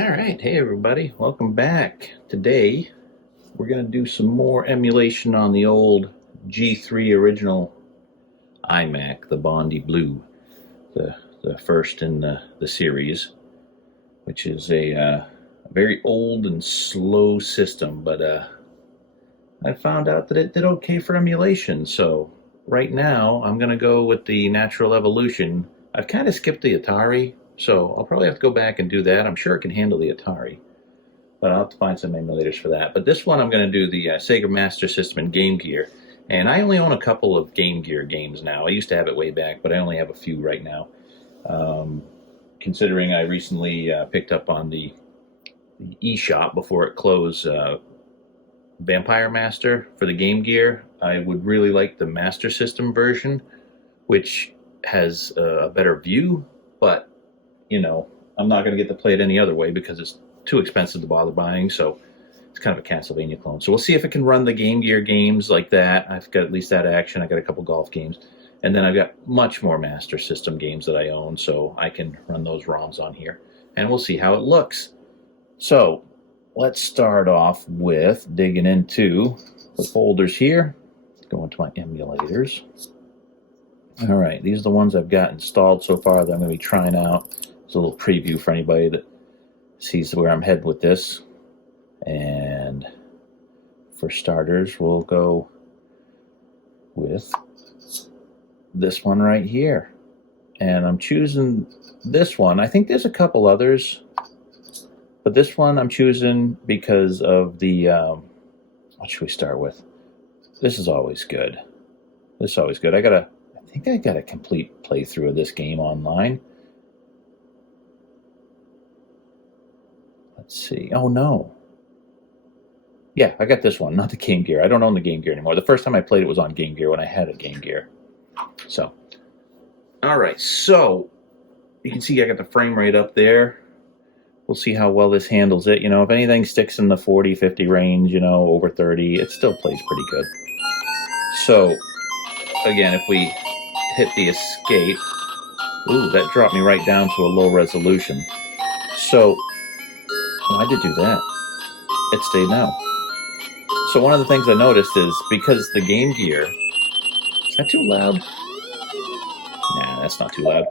All right, hey everybody, welcome back. Today we're going to do some more emulation on the old G3 original iMac, the Bondi Blue, the first in the series, which is a very old and slow system, but I found out that it did okay for emulation. So right now I'm going to go with the natural evolution. I've kind of skipped the Atari, so I'll probably have to go back and do that. I'm sure it can handle the Atari, but I'll have to find some emulators for that. But this one I'm going to do the SEGA Master System and Game Gear. And I only own a couple of Game Gear games now. I used to have it way back, but I only have a few right now. Considering I recently picked up on the eShop before it closed Vampire Master for the Game Gear. I would really like the Master System version, which has a better view, but you know, I'm not going to get to play it any other way because it's too expensive to bother buying, so it's kind of a Castlevania clone. So we'll see if it can run the Game Gear games like that. I've got at least that action. I got a couple golf games, and then I've got much more Master System games that I own, so I can run those ROMs on here, and we'll see how it looks. So let's start off with digging into the folders here. Go into my emulators. All right, these are the ones I've got installed so far that I'm going to be trying out. It's a little preview for anybody that sees where I'm heading with this. And for starters, we'll go with this one right here. And I'm choosing this one. I think there's a couple others, but this one I'm choosing because of the, what should we start with? This is always good. This is always good. I think I got a complete playthrough of this game online. Let's see. Oh, no. Yeah, I got this one, not the Game Gear. I don't own the Game Gear anymore. The first time I played it was on Game Gear when I had a Game Gear. So, all right. So, you can see I got the frame rate up there. We'll see how well this handles it. You know, if anything sticks in the 40, 50 range, you know, over 30, it still plays pretty good. So, again, if we hit the escape, ooh, that dropped me right down to a low resolution. So, I did do that. It stayed now. So one of the things I noticed is because the Game Gear, is that too loud? Nah, that's not too loud.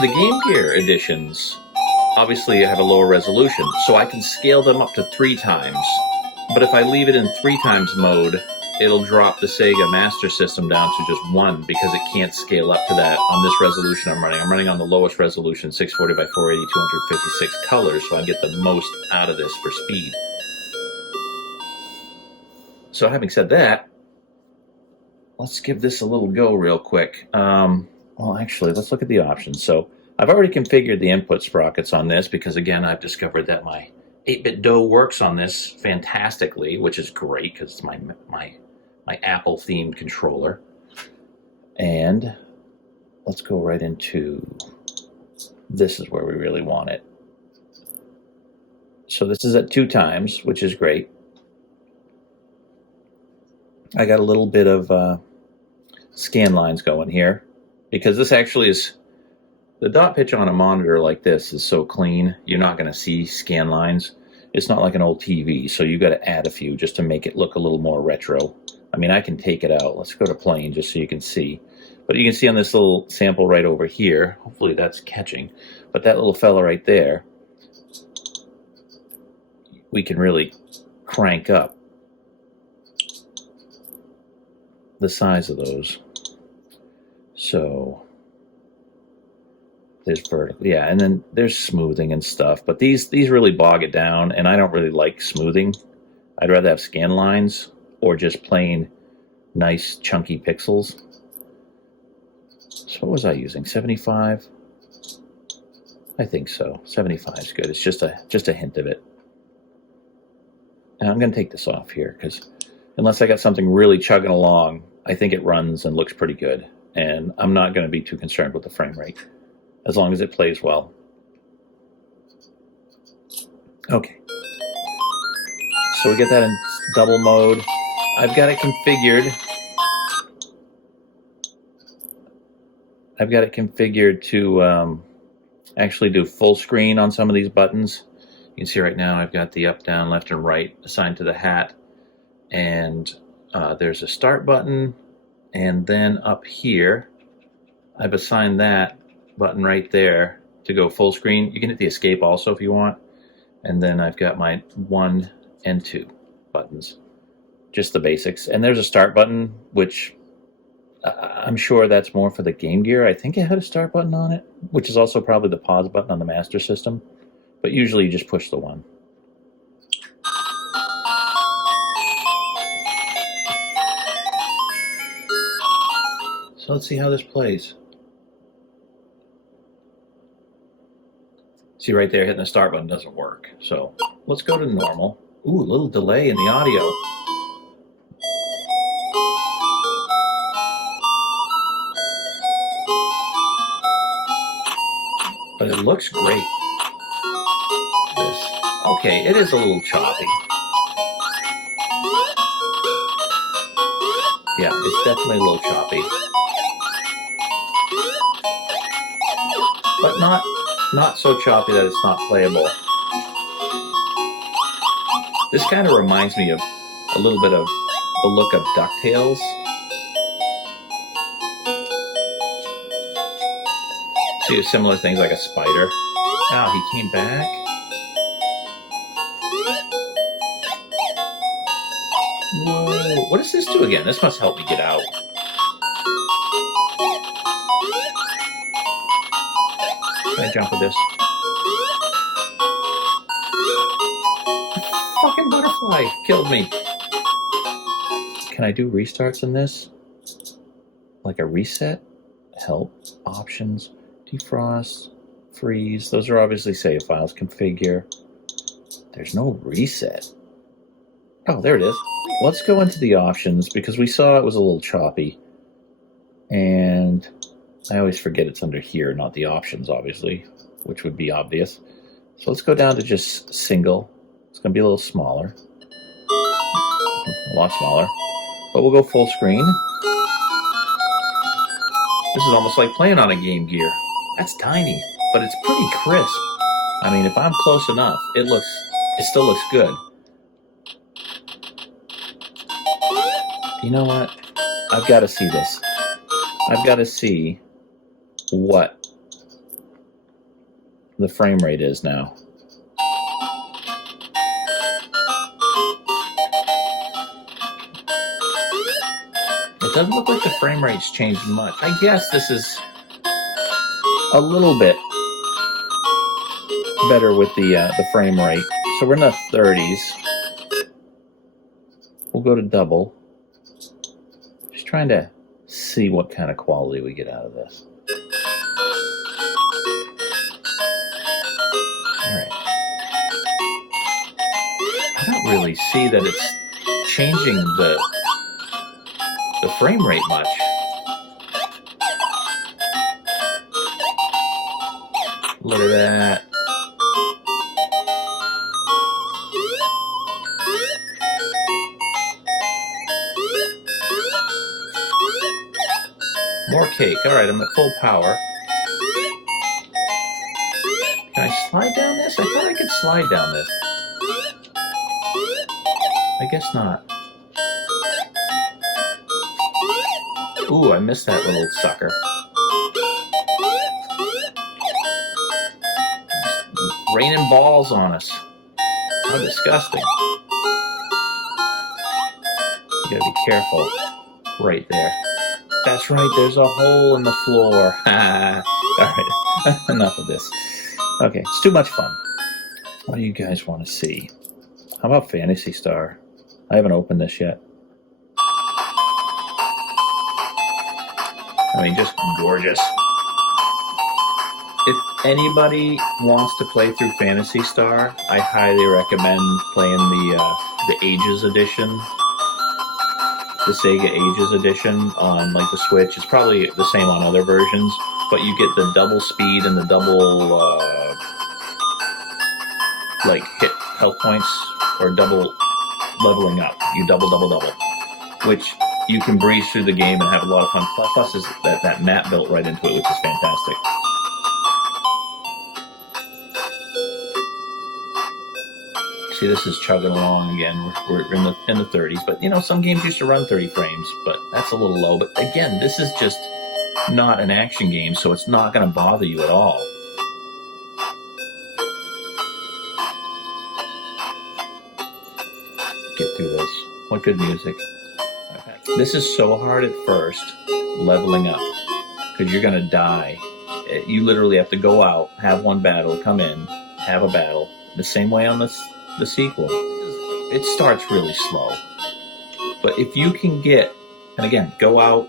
The Game Gear editions obviously have a lower resolution, so I can scale them up to 3 times. But if I leave it in 3 times mode, it'll drop the Sega Master System down to just 1 because it can't scale up to that on this resolution I'm running. I'm running on the lowest resolution, 640 by 480, 256 colors, so I get the most out of this for speed. So having said that, let's give this a little go real quick. Well, actually, let's look at the options. So I've already configured the input sprockets on this because, again, I've discovered that my 8-bit DOE works on this fantastically, which is great because it's my Apple-themed controller. And let's go right into, this is where we really want it. So this is at 2 times, which is great. I got a little bit of scan lines going here because this actually is, the dot pitch on a monitor like this is so clean, you're not going to see scan lines. It's not like an old TV, so you got to add a few just to make it look a little more retro. I mean, I can take it out. Let's go to plain just so you can see. But you can see on this little sample right over here, hopefully that's catching, but that little fella right there, we can really crank up the size of those. So there's vertical, yeah, and then there's smoothing and stuff, but these really bog it down, and I don't really like smoothing. I'd rather have scan lines or just plain nice chunky pixels. So what was I using? 75? I think so. 75 is good. It's just a hint of it. And I'm going to take this off here because unless I got something really chugging along, I think it runs and looks pretty good, and I'm not going to be too concerned with the frame rate as long as it plays well. Okay. So we get that in double mode. I've got it configured. to actually do full screen on some of these buttons. You can see right now I've got the up, down, left, and right assigned to the hat. And there's a start button. And then up here, I've assigned that button right there to go full screen. You can hit the escape also if you want. And then I've got my 1 and 2 buttons. Just the basics. And there's a start button, which I'm sure that's more for the Game Gear. I think it had a start button on it, which is also probably the pause button on the Master System. But usually you just push the 1. So let's see how this plays. See right there, hitting the start button doesn't work. So let's go to normal. Ooh, a little delay in the audio. But it looks great. Okay, it is a little choppy. Yeah, it's definitely a little choppy. But not so choppy that it's not playable. This kind of reminds me of a little bit of the look of DuckTales. See similar things like a spider. Oh, he came back. Whoa, what does this do again? This must help me get out. Can I jump with this? Fucking butterfly killed me. Can I do restarts in this? Like a reset? Help, options, defrost, freeze. Those are obviously save files. Configure. There's no reset. Oh, there it is. Let's go into the options because we saw it was a little choppy. And I always forget it's under here, not the options, obviously, which would be obvious. So let's go down to just single. It's going to be a little smaller. A lot smaller. But we'll go full screen. This is almost like playing on a Game Gear. That's tiny, but it's pretty crisp. I mean, if I'm close enough, it still looks good. You know what? I've got to see this. I've got to see what the frame rate is now. It doesn't look like the frame rate's changed much. I guess this is a little bit better with the frame rate. So we're in the 30s. We'll go to double. Just trying to see what kind of quality we get out of this. Alright. I don't really see that it's changing the frame rate much. Look at that. More cake. Alright, I'm at full power. Can I slide down this? I thought I could slide down this. I guess not. Ooh, I missed that little sucker. Raining balls on us. How disgusting. You gotta be careful. Right there. That's right, there's a hole in the floor. Alright, enough of this. Okay, it's too much fun. What do you guys want to see? How about Phantasy Star? I haven't opened this yet. I mean, just gorgeous. If anybody wants to play through Phantasy Star, I highly recommend playing the Ages Edition. The Sega Ages Edition on like the Switch. It's probably the same on other versions, but you get the double speed and the double like hit health points or double leveling up. You double, which you can breeze through the game and have a lot of fun. Plus is that map built right into it, which is fantastic. See, this is chugging along again. We're in the 30s, but you know, some games used to run 30 frames, but that's a little low. But again, this is just not an action game, so it's not going to bother you at all. Get through this. What good music. This is so hard at first, leveling up, because you're going to die. You literally have to go out, have one battle, come in, have a battle. The same way on the sequel. It starts really slow. But if you can get, and again, go out,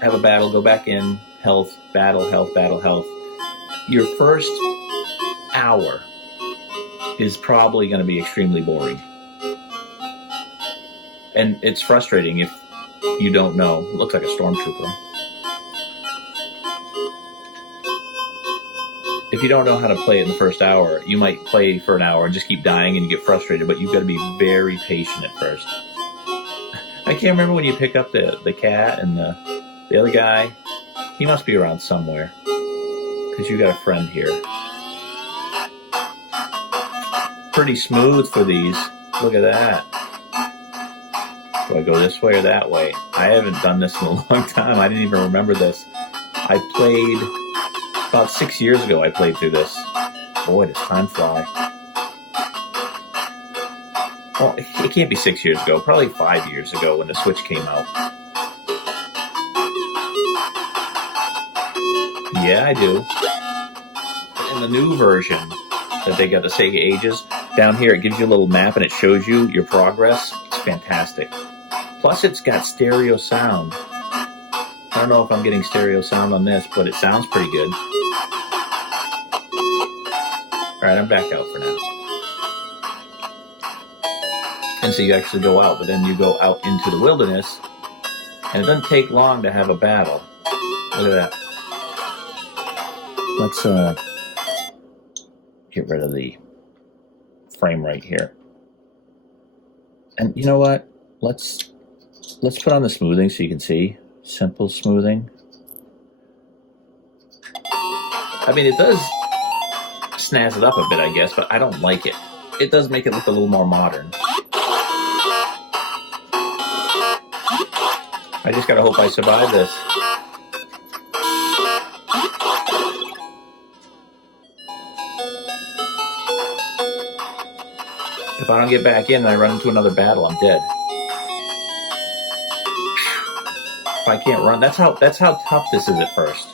have a battle, go back in, health, battle, health, battle, health. Your first hour is probably going to be extremely boring. And it's frustrating if you don't know. It looks like a stormtrooper. If you don't know how to play it in the first hour, you might play for an hour and just keep dying and you get frustrated, but you've got to be very patient at first. I can't remember when you pick up the cat and the other guy. He must be around somewhere, because you got a friend here. Pretty smooth for these. Look at that. Do I go this way or that way? I haven't done this in a long time. I didn't even remember this. I played about 6 years ago. I played through this. Boy, does time fly. Well, it can't be 6 years ago. Probably 5 years ago when the Switch came out. Yeah, I do. In the new version that they got, the Sega Ages, down here it gives you a little map and it shows you your progress. It's fantastic. Plus it's got stereo sound. I don't know if I'm getting stereo sound on this, but it sounds pretty good. Alright, I'm back out for now. And so you actually go out, but then you go out into the wilderness, and it doesn't take long to have a battle. Look at that. Let's get rid of the frame rate here. And you know what? Let's put on the smoothing so you can see. Simple smoothing. I mean, it does snazz it up a bit, I guess, but I don't like it. It does make it look a little more modern. I just gotta hope I survive this. If I don't get back in and I run into another battle, I'm dead. If I can't run, that's how tough this is at first.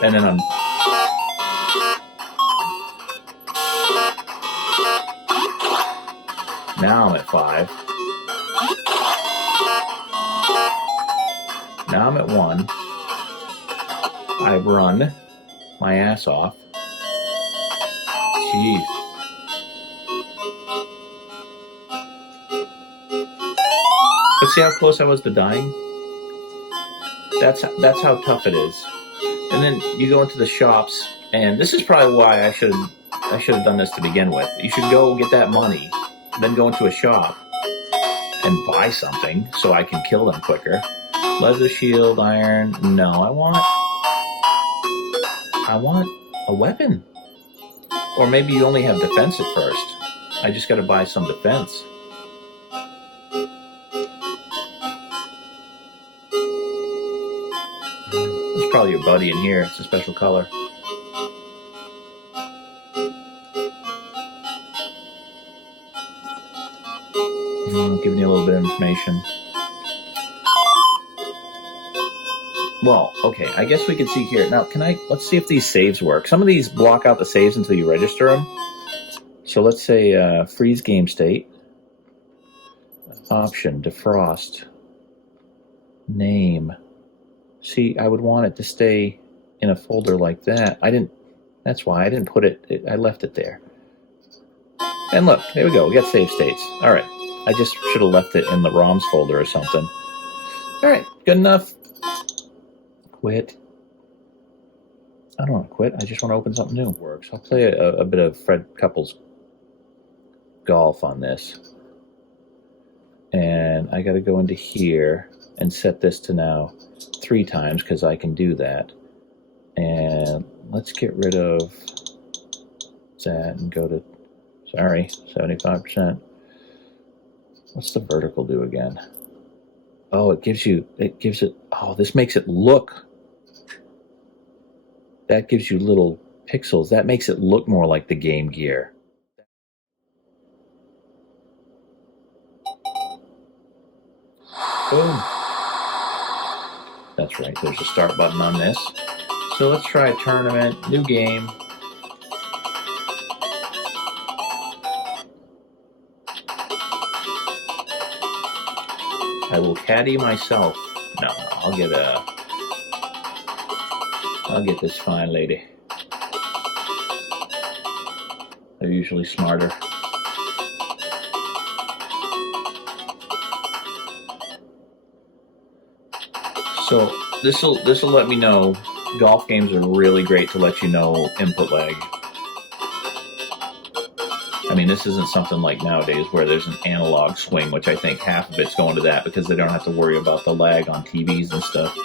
And then I'm... Now I'm at 5. Now I'm at 1. I run my ass off. Jeez. But see how close I was to dying? That's how tough it is. And then you go into the shops, and this is probably why I should have done this to begin with. You should go get that money, then go into a shop and buy something so I can kill them quicker. Leather shield, iron. No, I want a weapon. Or maybe you only have defense at first. I just got to buy some defense. There's probably your buddy in here. It's a special color. Giving you a little bit of information. Well, okay, I guess we can see here. Now, let's see if these saves work. Some of these block out the saves until you register them. So let's say freeze game state. Option, defrost. Name. See, I would want it to stay in a folder like that. That's why I didn't put it, I left it there. And look, there we go, we got save states. All right, I just should have left it in the ROMs folder or something. All right, good enough. Quit. I don't want to quit. I just want to open something new. Works. I'll play a bit of Fred Couples golf on this. And I got to go into here and set this to now 3 times because I can do that. And let's get rid of that and go to, sorry, 75%. What's the vertical do again? Oh, oh, this makes it look, that gives you little pixels. That makes it look more like the Game Gear. Boom. That's right, there's a start button on this. So let's try a tournament, new game. I will caddy myself. No, I'll get this fine lady. They're usually smarter. So this'll let me know. Golf games are really great to let you know input lag. I mean, this isn't something like nowadays where there's an analog swing, which I think half of it's going to that because they don't have to worry about the lag on TVs and stuff.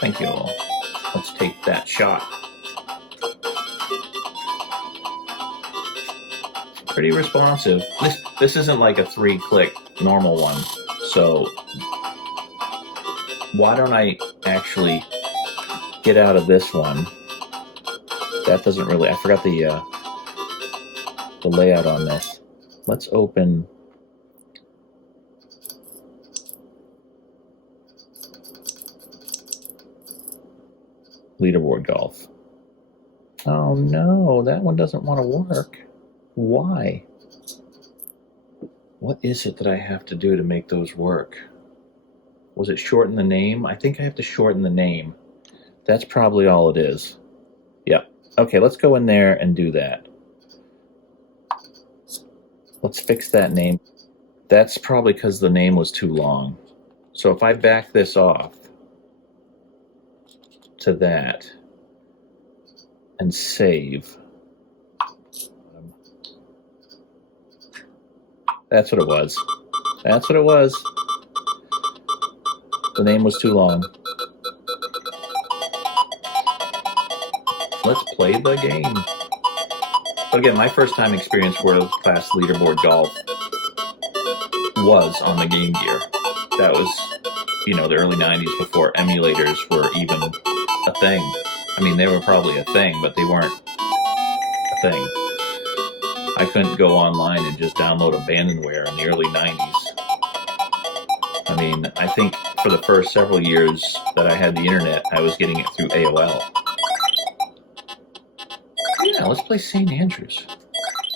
Thank you all. Let's take that shot. Pretty responsive. This isn't like a 3-click normal one, so why don't I actually get out of this one? That doesn't really, I forgot the layout on this. Let's open leaderboard golf. Oh no, that one doesn't want to work. Why? What is it that I have to do to make those work? Was it shorten the name? I think I have to shorten the name. That's probably all it is. Yeah. Okay, let's go in there and do that. Let's fix that name. That's probably because the name was too long. So if I back this off to that and save, that's what it was. That's what it was. The name was too long. Let's play the game. But again, my first time experience World Class Leaderboard Golf was on the Game Gear. That was, the early 90s before emulators were even a thing. I mean, they were probably a thing, but they weren't a thing. I couldn't go online and just download abandonware in the early 90s. I mean, I think for the first several years that I had the internet, I was getting it through AOL. Yeah, let's play St. Andrews.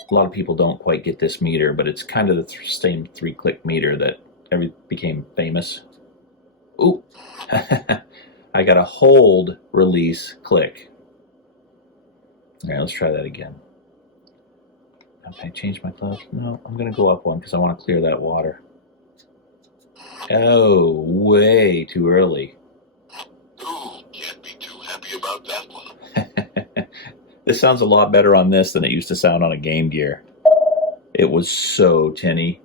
A lot of people don't quite get this meter, but it's kind of the same 3-click meter that became famous. Ooh, I got a hold, release, click. All right, let's try that again. Okay, change my clubs. No, I'm going to go up one because I want to clear that water. Oh, way too early. Oh, can't be too happy about that one. This sounds a lot better on this than it used to sound on a Game Gear. It was so tinny.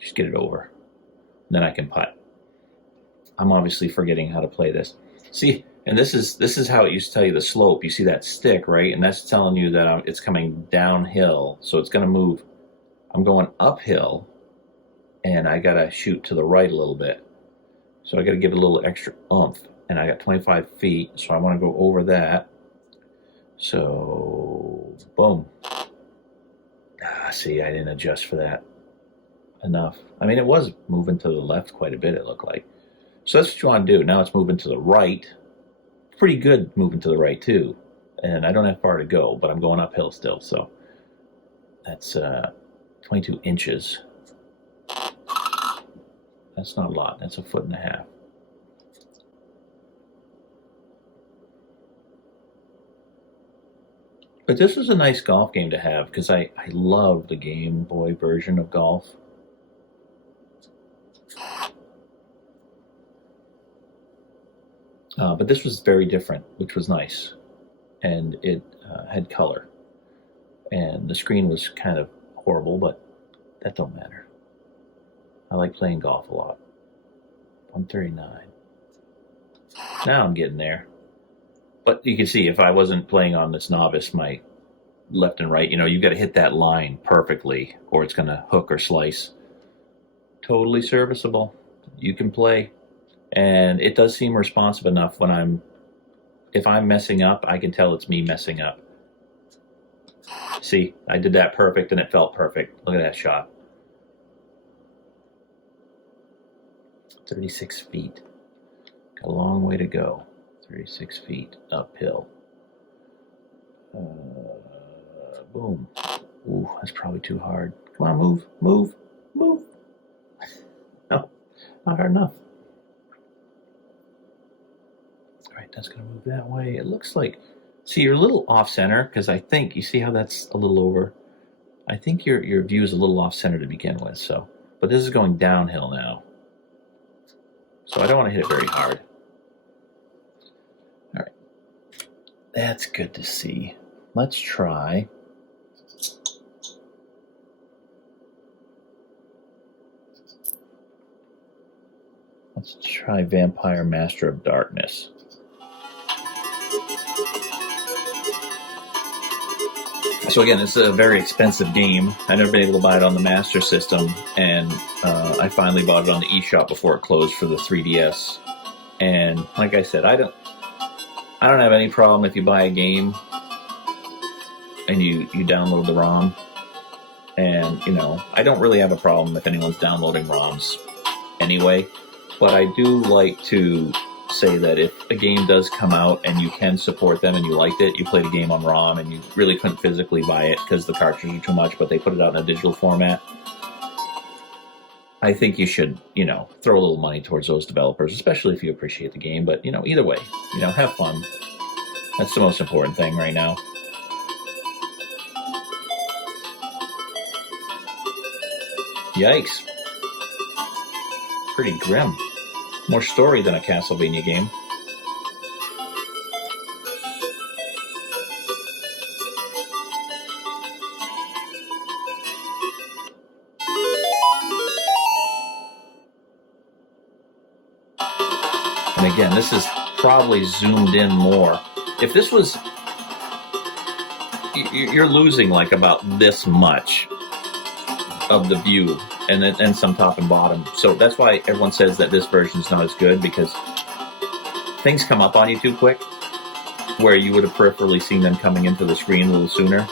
Just get it over. Then I can putt. I'm obviously forgetting how to play this. See, and this is how it used to tell you the slope. You see that stick, right? And that's telling you that it's coming downhill. So it's going to move. I'm going uphill, and I got to shoot to the right a little bit. So I got to give it a little extra oomph. And I got 25 feet, so I want to go over that. So, boom. See, I didn't adjust for that enough. I mean, it was moving to the left quite a bit, it looked like. So that's what you want to do. Now it's moving to the right. Pretty good moving to the right, too. And I don't have far to go, but I'm going uphill still, so that's 22 inches. That's not a lot. That's 1.5 feet. But this is a nice golf game to have because I love the Game Boy version of golf. But this was very different, which was nice. And it had color. And the screen was kind of horrible, but that don't matter. I like playing golf a lot. 139. Now I'm getting there. But you can see if I wasn't playing on this novice, my left and right, you got to hit that line perfectly or it's going to hook or slice. Totally serviceable. You can play. And it does seem responsive enough if I'm messing up, I can tell it's me messing up. See, I did that perfect and it felt perfect. Look at that shot. 36 feet. Got a long way to go. 36 feet uphill. Boom. Ooh, that's probably too hard. Come on, move, move, move. No, not hard enough. All right, that's going to move that way. It looks like, see, you're a little off center because I think, you see how that's a little over? I think your view is a little off center to begin with, so, but this is going downhill now. So I don't want to hit it very hard. All right, that's good to see. Let's try. Let's try Vampire Master of Darkness. So again, this is a very expensive game. I've never been able to buy it on the Master System, and I finally bought it on the eShop before it closed for the 3DS. And like I said, I don't have any problem if you buy a game and you download the ROM. And I don't really have a problem if anyone's downloading ROMs anyway. But I do like to say that if a game does come out and you can support them and you liked it, you played a game on ROM and you really couldn't physically buy it because the cartridge are too much, but they put it out in a digital format, I think you should, throw a little money towards those developers, especially if you appreciate the game. But, either way, have fun. That's the most important thing right now. Yikes. Pretty grim. More story than a Castlevania game. And again, this is probably zoomed in more. If this was, you're losing like about this much of the view, and then some top and bottom. So that's why everyone says that this version is not as good, because things come up on you too quick, where you would have peripherally seen them coming into the screen a little sooner.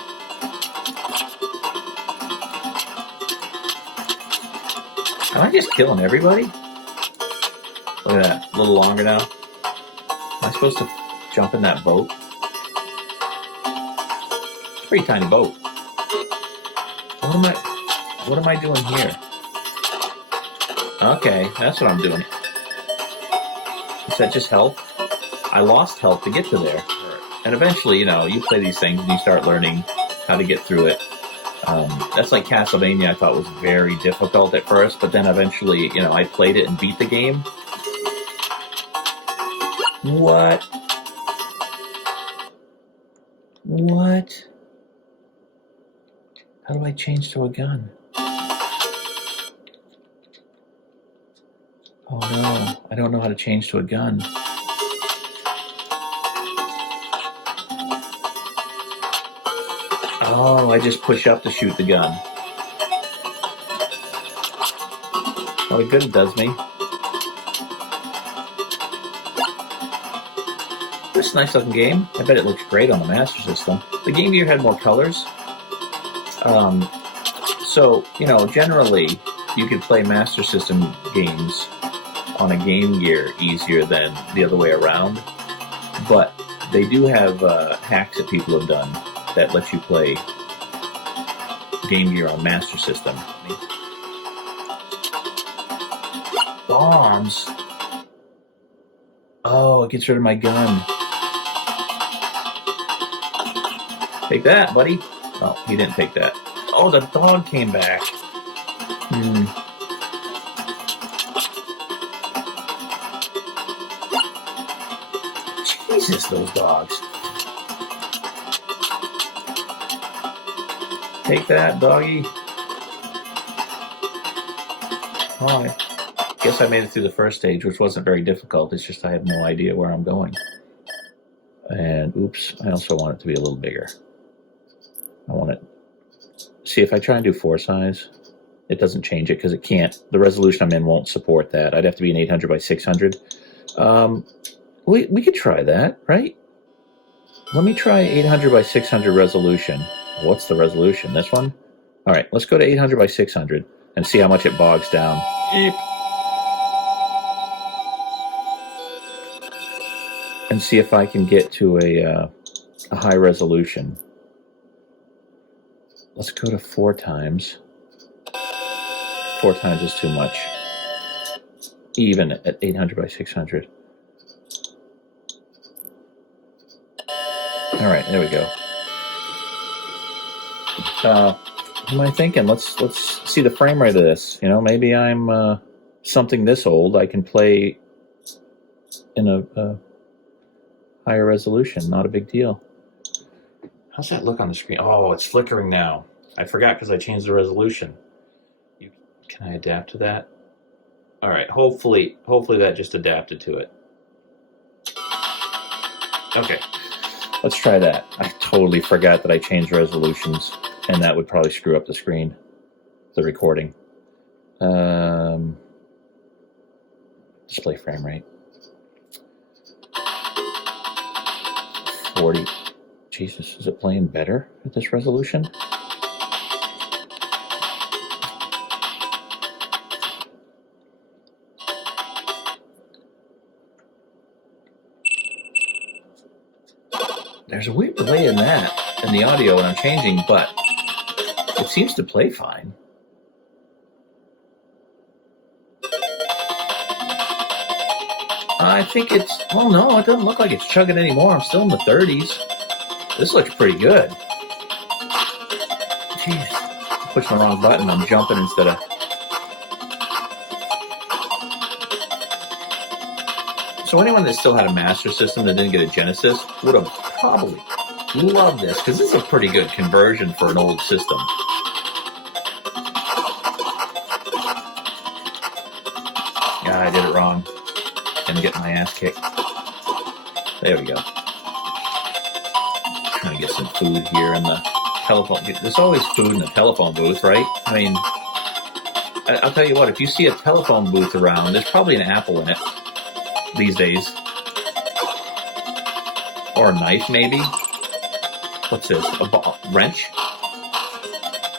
Am I just killing everybody? Look at that, a little longer now. Am I supposed to jump in that boat? It's a pretty tiny boat. What am I doing here? Okay, that's what I'm doing. Is that just health? I lost health to get to there. And eventually, you play these things and you start learning how to get through it. That's like Castlevania. I thought was very difficult at first, but then eventually, I played it and beat the game. What? What? How do I change to a gun? Oh no, I don't know how to change to a gun. Oh, I just push up to shoot the gun. What good it does me. This is a nice looking game. I bet it looks great on the Master System. The Game Gear had more colors. So, generally, you could play Master System games on a Game Gear easier than the other way around. But they do have hacks that people have done that let you play Game Gear on Master System. Bombs? Oh, it gets rid of my gun. Take that, buddy. Oh, he didn't take that. Oh, the dog came back. Jesus, those dogs. Take that, doggy. Hi. guess I made it through the first stage, which wasn't very difficult. It's just I have no idea where I'm going. And oops, I also want it to be a little bigger. I want it. See, if I try and do 4 size, it doesn't change it because it can't. The resolution I'm in won't support that. I'd have to be an 800 by 600. We could try that, right? Let me try 800 by 600 resolution. What's the resolution? This one? All right, let's go to 800 by 600 and see how much it bogs down. Eep. And see if I can get to a high resolution. Let's go to 4 times. 4 times is too much. Even at 800 by 600. All right, there we go. What am I thinking? Let's see the frame rate of this. You know, maybe I'm something this old. I can play in a higher resolution. Not a big deal. How's that look on the screen? Oh, it's flickering now. I forgot because I changed the resolution. Can I adapt to that? All right. Hopefully that just adapted to it. Okay. Let's try that. I totally forgot that I changed resolutions, and that would probably screw up the screen, the recording. Display frame rate. 40. Jesus, is it playing better at this resolution? There's a weird delay in that, in the audio when I'm changing, but it seems to play fine. I think it's, oh no, it doesn't look like it's chugging anymore. I'm still in the 30s. This looks pretty good. Jeez, I pushed the wrong button. I'm jumping instead of... So anyone that still had a Master System that didn't get a Genesis would have probably loved this, because this is a pretty good conversion for an old system. Yeah, I did it wrong. And get my ass kicked. There we go. Trying to get some food here in the telephone. There's always food in the telephone booth, right? I mean, I'll tell you what, if you see a telephone booth around, there's probably an apple in it these days. Or a knife, maybe. What's this? A wrench?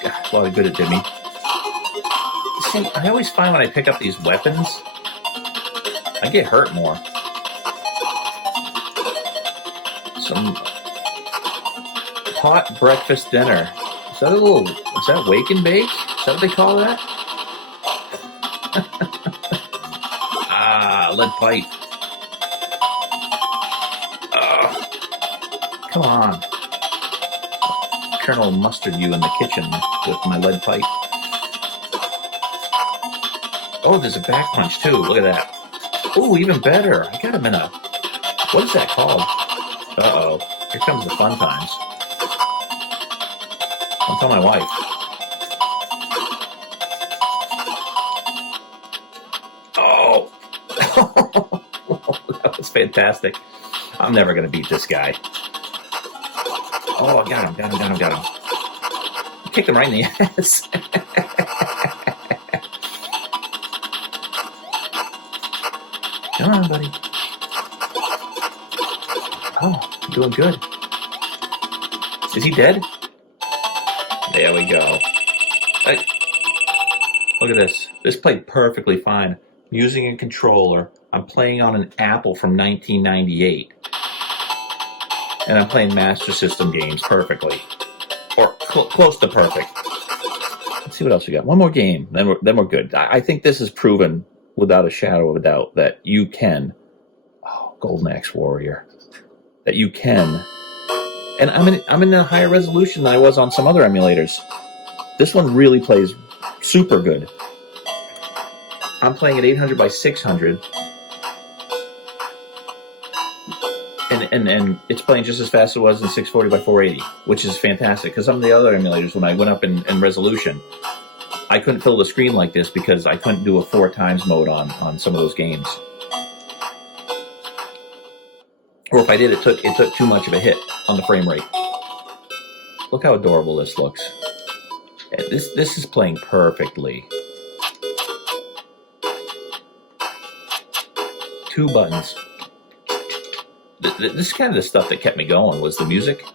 God, a lot of good it did me. See, I always find when I pick up these weapons, I get hurt more. Some hot breakfast dinner. Is that wake and bake? Is that what they call that? Lead pipe. Come on. Colonel Mustard you in the kitchen with my lead pipe. Oh, there's a back punch too. Look at that. Oh, even better. I got him in a... What is that called? Uh-oh. Here comes the fun times. Don't tell my wife. Oh! That was fantastic. I'm never going to beat this guy. Oh, I got him. I kicked him right in the ass. Come on, buddy. Oh, doing good. Is he dead? There we go. Look at this. This played perfectly fine. I'm using a controller. I'm playing on an Apple from 1998. And I'm playing Master System games perfectly. Or close to perfect. Let's see what else we got. One more game, then we're good. I think this is proven without a shadow of a doubt that you can, Golden Axe Warrior, that you can, and I'm in a higher resolution than I was on some other emulators. This one really plays super good. I'm playing at 800 by 600, and it's playing just as fast as it was in 640 by 480, which is fantastic, because some of the other emulators, when I went up in resolution, I couldn't fill the screen like this because I couldn't do a 4x mode on some of those games. Or if I did, it took too much of a hit on the frame rate. Look how adorable this looks. This is playing perfectly. 2 buttons. This is kind of the stuff that kept me going, was the music.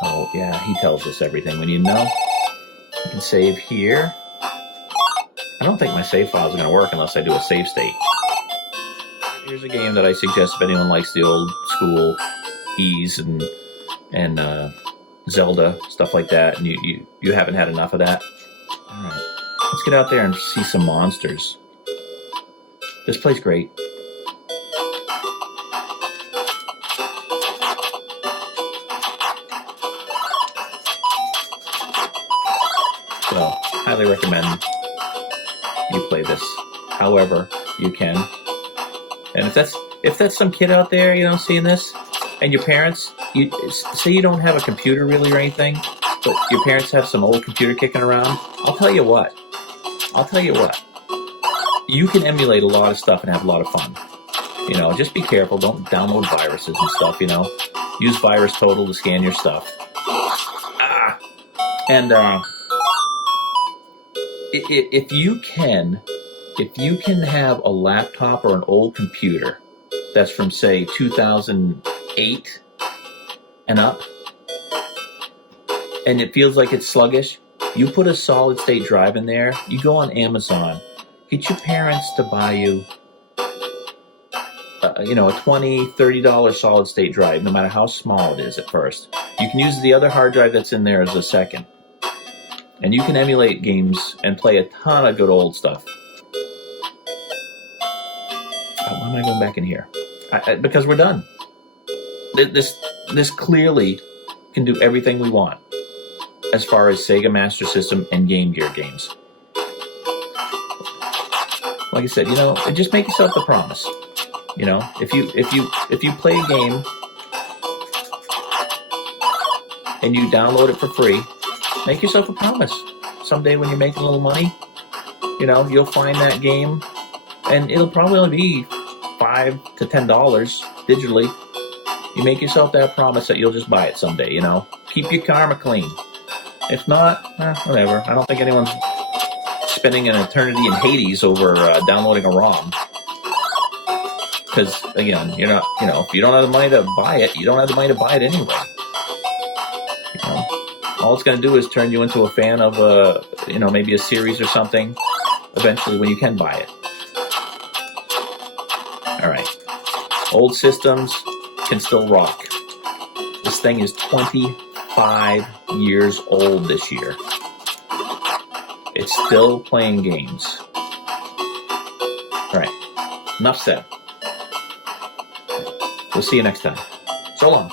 Oh yeah, he tells us everything we need to know. You can save here. I don't think my save files are going to work unless I do a save state. Here's a game that I suggest if anyone likes the old school Ys and Zelda, stuff like that, and you haven't had enough of that. All right, let's get out there and see some monsters. This plays great. So, highly recommend you play this however you can. And if that's some kid out there, you know, seeing this, and your parents, say you don't have a computer really or anything, but your parents have some old computer kicking around, I'll tell you what, you can emulate a lot of stuff and have a lot of fun. You know, just be careful, don't download viruses and stuff, you know. Use Virus Total to scan your stuff. And if you can have a laptop or an old computer that's from, say, 2008 and up, and it feels like it's sluggish, you put a solid state drive in there, you go on Amazon, get your parents to buy you you know, a $20, $30 solid state drive, no matter how small it is at first. You can use the other hard drive that's in there as a second. And you can emulate games and play a ton of good old stuff. Why am I going back in here? Because we're done. This clearly can do everything we want as far as Sega Master System and Game Gear games. Like I said, you know, just make yourself the promise. You know, if you play a game and you download it for free, make yourself a promise. Someday when you're making a little money, you know, you'll find that game, and it'll probably only be $5 to $10 digitally. You make yourself that promise that you'll just buy it someday, you know. Keep your karma clean. If not, whatever. I don't think anyone's spending an eternity in Hades over downloading a ROM. Because, again, you're not, you know, if you don't have the money to buy it, you don't have the money to buy it anyway. You know, all it's going to do is turn you into a fan of, you know, maybe a series or something eventually when you can buy it. All right. Old systems can still rock. This thing is 25 years old this year. It's still playing games. All right. Enough said. We'll see you next time. So long.